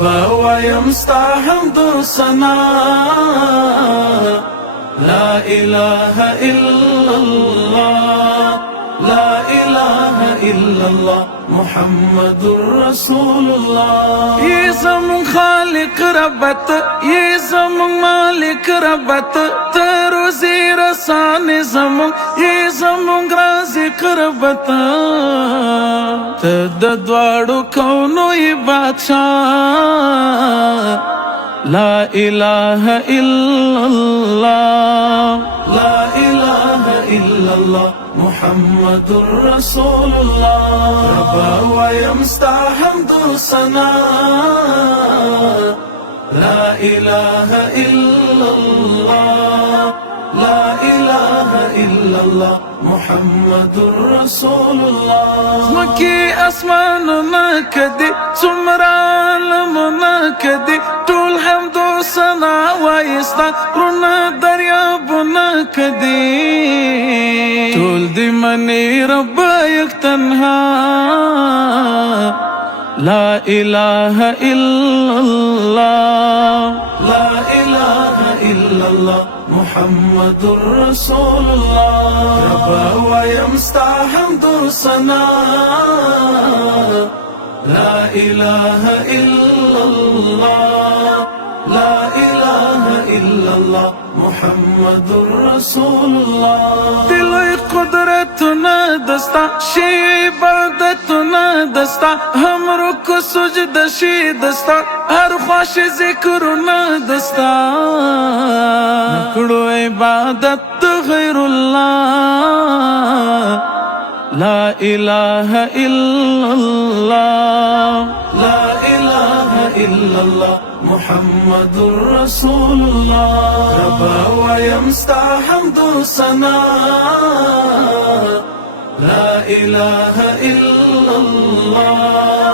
ربا ويمستا حمد سنا لا إله إلا الله لا إله إلا الله محمد رسول الله. یہ زمون خالق ربت یہ زمون مالک ربت تروزی رسان زمون یہ زمون رازق ربت تدوارو کونو ی بادشاہ لا إله إلا الله لا إله إلا الله محمد رسول الله. ربا ويمستا حمد سنا لا إله إلا الله لا إله إلا الله محمد رسول الله. مكي اسماننا كدي سمرالمنا كدي طول حمد سنا ويستغفرنا دريابنا كدي طول دي مني ربك تنها لا إله إلا الله لا إله إلا الله محمد رسول الله. ربا ويمستا حمد سنا لا إله إلا الله لا إله إلا الله محمد رسول الله. دلوی قدرتنا دستا شی عبادتنا دستا هم رکو سجد شی دستا هر خواش ذکرنا دستا نکڑو عبادت غیر الله لا إله إلا الله لا إله إلا الله محمد رسول الله. ربا ويمستا حمد سنا لا إله إلا الله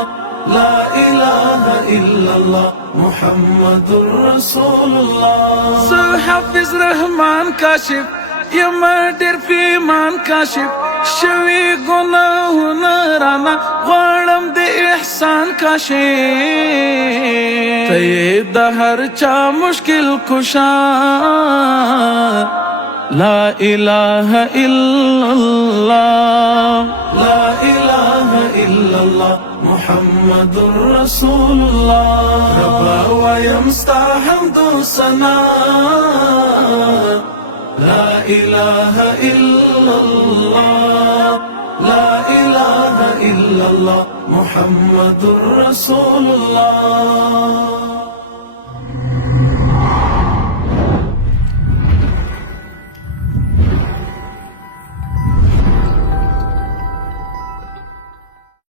لا إله إلا الله محمد رسول الله. حافظ رحمان کاشف یما ډیر پیمان کاشف شوی گناهونه رانا غواړم د احسان کاشف ته د هر چا مشکل کشا لا إله إلا الله لا إله إلا الله محمد رسول الله. ربا ويمستا حمد سنا لا إله إلا الله لا إله إلا الله محمد رسول الله.